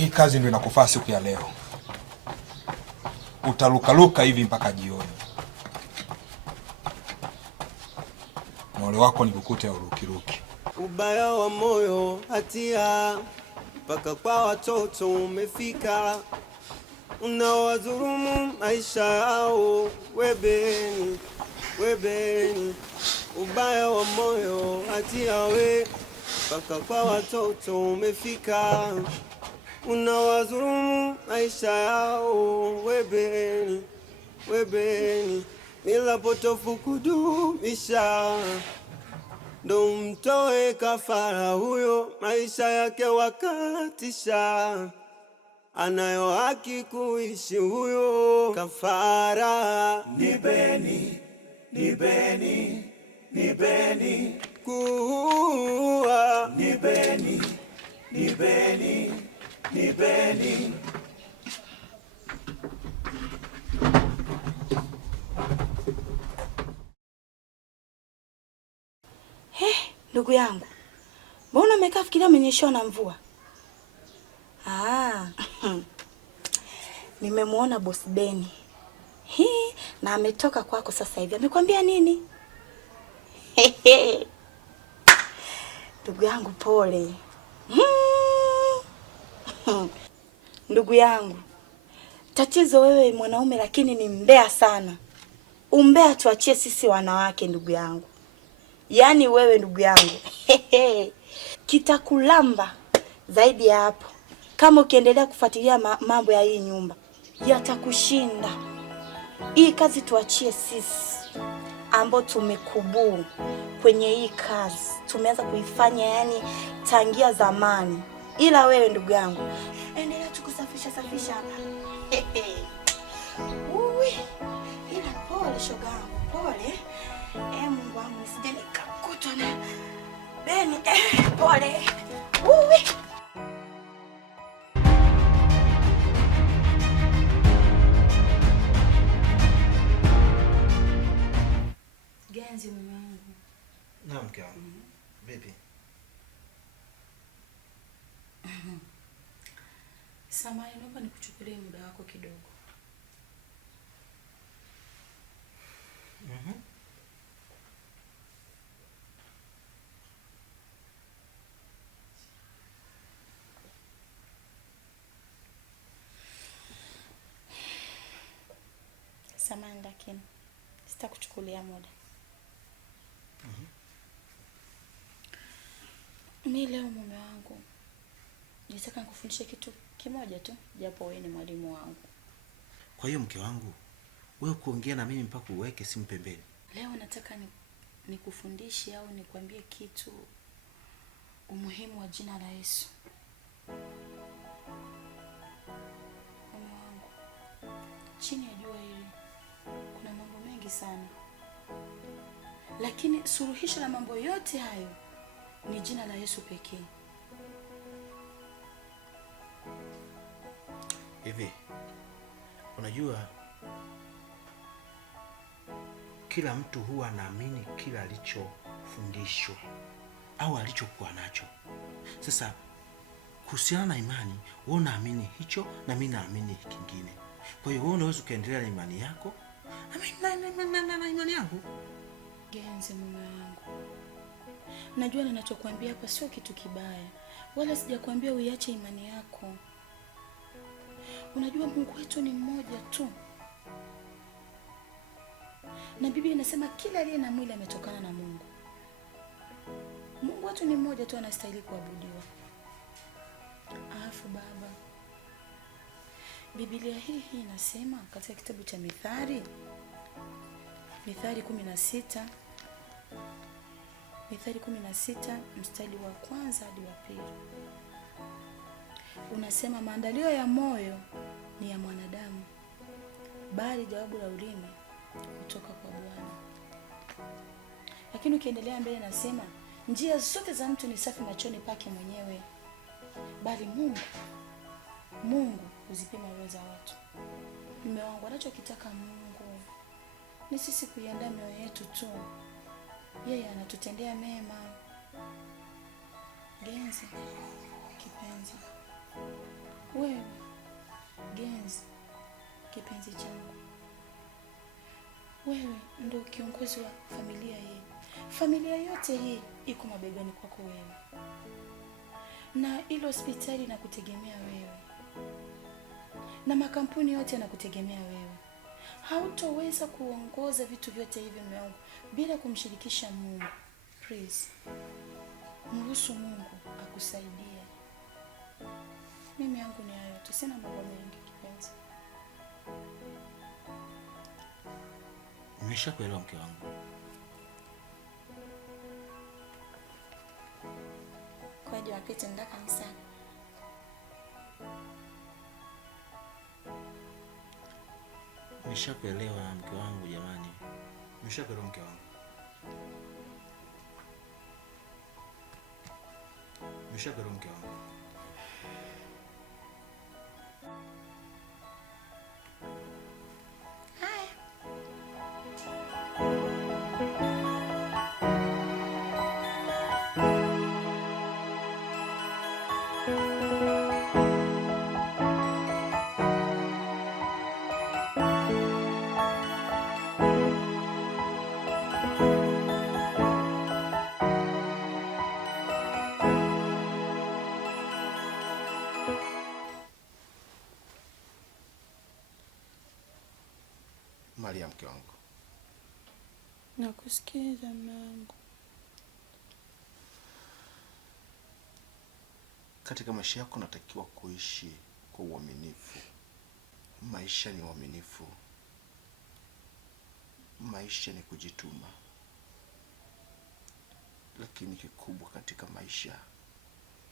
Hii kazi ndio inakufaa siku ya leo. Utalukaluka hivi mpaka jioni. Na ole wako nikukute urukiruki. Ubaya wa moyo hatia, mpaka kwa watoto umefika. Unawadhulumu maisha yao, webeni. Ubaya wa moyo hatia we, mpaka kwa watoto umefika. Unawadhulumu maisha yao, webeni. Mila potofu kudumisha, ndo mtoe kafara huyo, maisha yake wakatisha. Anayo haki kuishi huyo, kafara nibeni kuua nibeni. Ndugu yangu, mbona umekaa fikiria umenyeshewa na mvua? Nimemuona boss Beni. Na ametoka kwako sasa hivi. Amekwambia nini? Ndugu yangu pole. Ndugu yangu, tatizo wewe mwanaume lakini ni mbea sana. Umbea tuachie sisi wanawake ndugu yangu. Yaani wewe ndugu yangu. Kitakulamba zaidi ya hapo. Kama ukiendelea kufuatilia mambo ya hii nyumba, yatakushinda. Hii kazi tuachie sisi ambao tumekubuu kwenye hii kazi. Tumeanza kuifanya yani tangia zamani. Ila wewe ndugu yangu, endelea tukusafisha hapa. Ila pole shogangu, pole. Mungu wangu nisije nikakutwa na Beni. Pole. Genzi mume wangu. Naam mke wangu. Baby. Samahani, naomba nikuchukulie muda wako kidogo. Samahani lakini sitakuchukulia muda. Mimi leo mume wangu, nataka nikufundishe kitu kimoja tu, japo wewe ni mwalimu wangu. Kwa hiyo mke wangu, wewe kuongea na mimi mpaka uweke simu pembeni. Leo nataka nikufundishe au nikwambie kitu, umuhimu wa jina la Yesu. Mume wangu, chini ya jua hili kuna mambo mengi sana. Lakini suluhisho la mambo yote hayo ni jina la Yesu pekee. Hivi, unajua kila mtu huwa anaamini kila alichofundishwa au alichokuwa nacho. Sasa kuhusiana na imani, wewe unaamini hicho na mimi naamini kingine. Kwa hiyo wewe unaweza kuendelea na imani yako na imani yangu. Genzi mume wangu, najua ninachokuambia hapa sio kitu kibaya, wala sijakwambia uiache imani yako. Unajua Mungu wetu ni mmoja tu. Na Biblia inasema kila aliye na mwili ametokana na Mungu. Mungu wetu ni mmoja tu, anastahili kuabudiwa. Alafu baba, Biblia hii inasema katika kitabu cha Mithali 16 mstari wa kwanza hadi wa pili. Unasema maandalio ya moyo ni ya mwanadamu, bali jawabu la ulimi kutoka kwa Bwana. Lakini ukiendelea mbele nasema njia zote za mtu ni safi machoni pake mwenyewe, bali Mungu huzipima roho za watu. Mume wangu, anachokitaka Mungu ni sisi kuiandaa mioyo yetu tu. Yeye anatutendea mema. Genzi kipenzi, Wewe Genzi, kipenzi changu, wewe ndio kiongozi wa familia hii. Familia yote hii iko mabegani kwako wewe, na ile hospitali inakutegemea wewe, na makampuni yote yanakutegemea wewe. Hautoweza kuongoza vitu vyote hivi mume wangu bila kumshirikisha Mungu. Please, mruhusu Mungu akusaidie. Mimi yangu ni hayo tu, sina mambo mengi kipenzi. Nimeshakuelewa mke wangu. Kwa hiyo wakati nenda kanisani. Nimeshakuelewa mke wangu jamani. Nimeshakuelewa mke wangu. Nimeshakuelewa mke wangu. Maria mke wangu. Nakusikiza mume wangu. Katika maisha yako natakiwa kuishi kwa uaminifu. Maisha ni uaminifu. Maisha ni kujituma. Lakini kikubwa katika maisha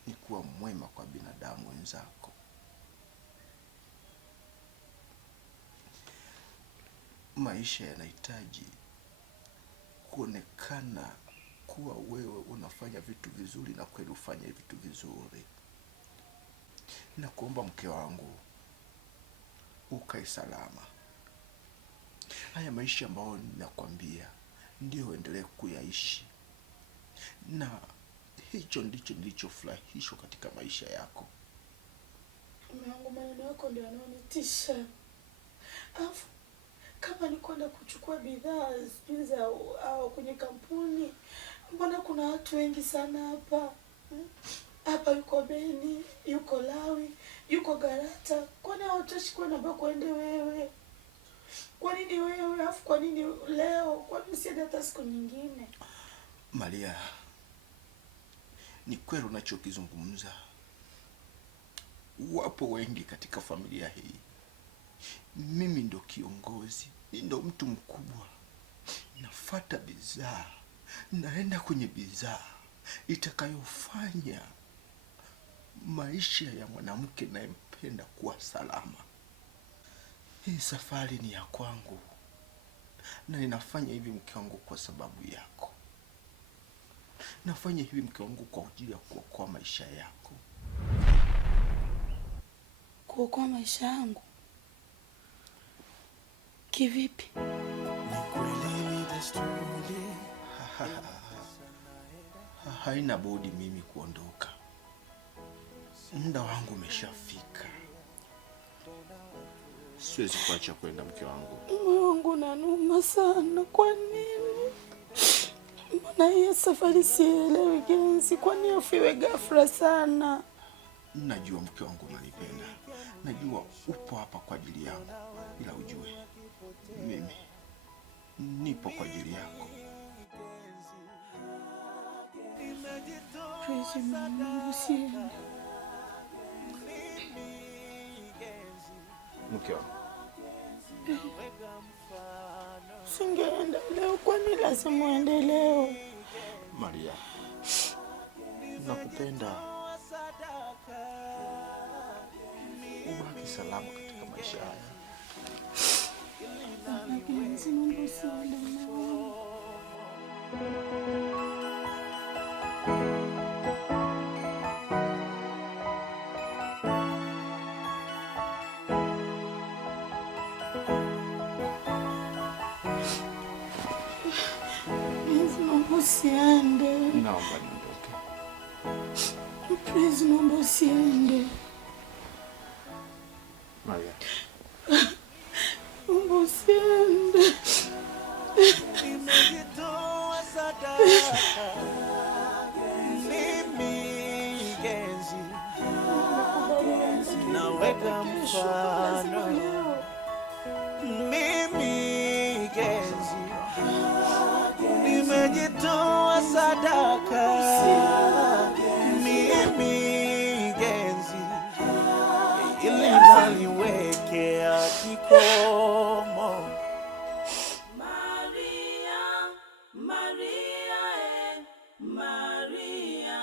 ni kuwa mwema kwa binadamu wenzako. Maisha yanahitaji kuonekana kuwa wewe unafanya vitu vizuri na kweli ufanye vitu vizuri. Na kuomba mke wangu ukae salama. Haya maisha ambayo ninakwambia ndio endelee kuyaishi. Na hicho ndicho nilichofurahishwa katika maisha yako. Mume wangu, maneno yako ndio yananitisha. Alafu kama ni kwenda kuchukua bidhaa za au kwenye kampuni, mbona kuna watu wengi sana hapa? Hapa yuko Beni, yuko Lawi, yuko Garata. Kwani hawatoshi kwa namba kwende wewe? Kwa nini wewe? Alafu kwa nini leo? Kwa nini si hata siku nyingine? Maria, ni kweli unachokizungumza. Wapo wengi katika familia hii. Mimi ndo kiongozi, ndo mtu mkubwa. Nafuata bidhaa, naenda kwenye bidhaa itakayofanya maisha ya mwanamke nayempenda kuwa salama. Hii safari ni ya kwangu, na ninafanya hivi mke wangu kwa sababu yako. Nafanya hivi mke wangu kwa ajili ya kuokoa maisha yako. Kuokoa maisha yangu? Kivipi? Haina budi mimi kuondoka. Muda wangu umeshafika. Siwezi kuacha kwenda mke wangu. Moyo wangu unanuma sana. Kwa nini? Mbona hii safari sielewi Genzi? Kwa nini ufiwe ghafla sana? Najua mke wangu unanipenda. Najua upo hapa kwa ajili yangu. Ila ujue mimi nipo kwa ajili yako. Praise Mungu, usiende. Mke wangu. Singeenda leo. Kwani lazima uende leo? Maria, nakupenda. Ubaki salama katika maisha haya. Genzi, Mungu usiende. Usiende. Naomba niondoke. Please, naomba usiende. Maria. Usiende. Nimejitoa sadaka. Mimi genzi. Naweka mfano. Mimi genzi. Nimejitoa sadaka. Mimi genzi. Ili naliwekea kikomo. Maria, Maria, Maria.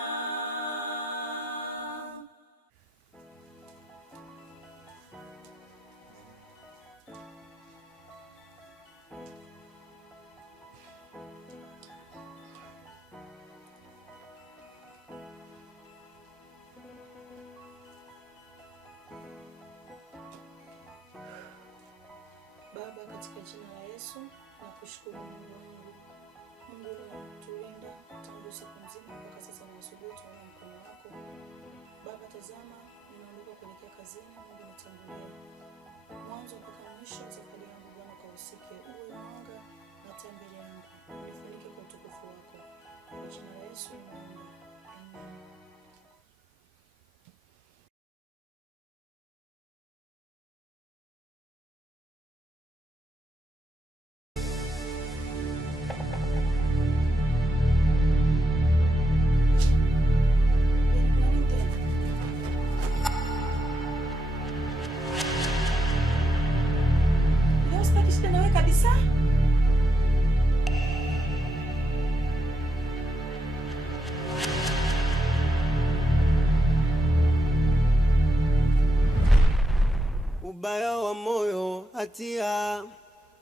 Baba, katika jina la Yesu nakushukuru Mungu wangu. Mungu uliyetulinda tangu siku nzima mpaka sasa na asubuhi tunaona mkono wako. Baba, tazama ninaondoka kuelekea kazini. Mungu nitangulie mwanzo mpaka mwisho wa safari yangu. Bwana, ukahusike, uwe mwanga na taa mbele yangu, unifunike kwa utukufu wako. Kwa jina la Yesu naomba, amen. Ubaya wa moyo hatia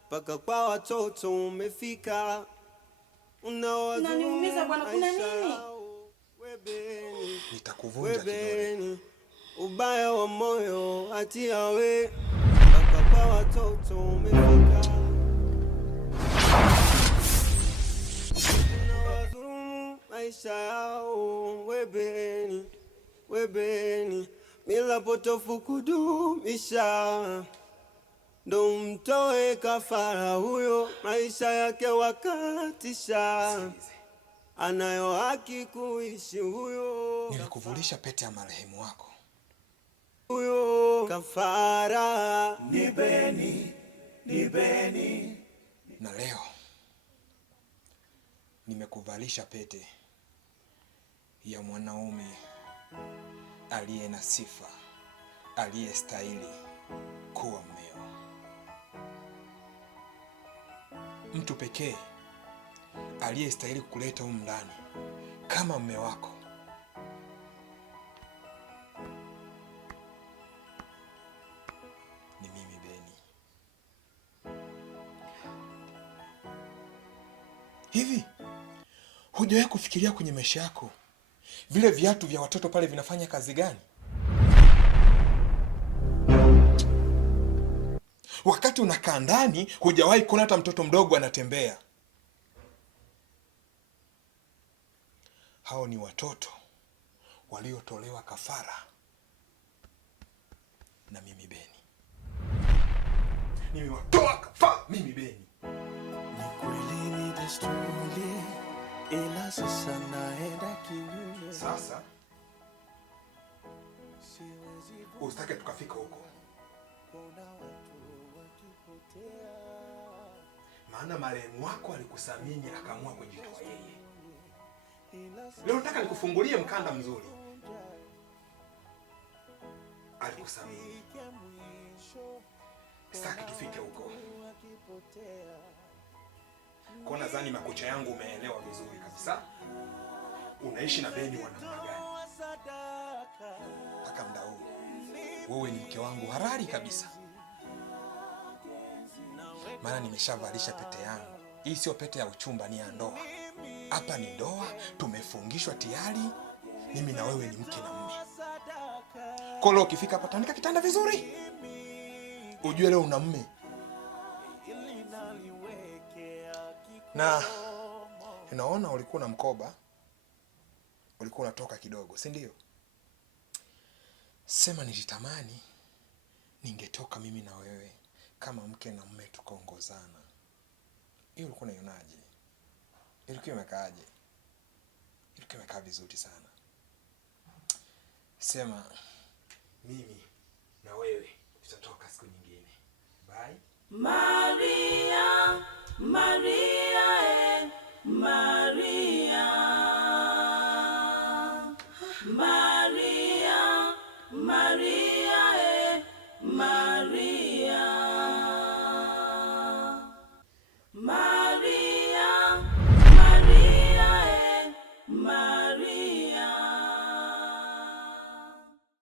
mpaka kwa watoto umefika. Unaniumiza bwana, kuna nini? Nitakuvunja kidole. Ubaya wa moyo hatia we mpaka kwa watoto umefika. Unawadhulumu maisha yao webeni mila potofu kudumisha, ndo mtoe kafara huyo, maisha yake wakatisha, anayo haki kuishi huyo. Nilikuvulisha pete ya marehemu wako. Huyo kafara Nibeni. Na leo nimekuvalisha pete ya mwanaume aliye na sifa, aliyestahili kuwa mmeo. Mtu pekee aliyestahili kukuleta humu ndani kama mme wako ni mimi, Beni. Hivi hujawahi kufikiria kwenye maisha yako vile viatu vya watoto pale vinafanya kazi gani? Wakati unakaa ndani hujawahi kuona hata mtoto mdogo anatembea. Hao ni watoto waliotolewa kafara na mimi, Beni. Nimewatoa kafara mimi, Beni. Ni kweli ni desturi, ila sasa naenda kinyume. Sasa usitake tukafika huko, maana marehemu wako alikusamini akaamua kujitoa yeye. Leo nataka nikufungulie mkanda mzuri. Alikusamini, sitaki tufike huko. Kwa nadhani makucha yangu umeelewa vizuri kabisa. Unaishi na Beni wa namna gani? Mpaka muda huu wewe ni mke wangu halali kabisa, maana nimeshavalisha pete yangu. Hii sio pete ya uchumba, ni ya ndoa. Hapa ni ndoa, tumefungishwa tayari. Mimi na wewe ni mke na mume. Kwa leo ukifika hapa tandika kitanda vizuri, ujue leo una mume. Na unaona ulikuwa na mkoba, ulikuwa unatoka kidogo, si ndio? Sema nilitamani ningetoka mimi na wewe kama mke na mume tukaongozana, hiyo ulikuwa unaionaje? Ilikuwa imekaaje? Ilikuwa imekaa vizuri sana. Sema mimi na wewe tutatoka siku nyingine. Bye.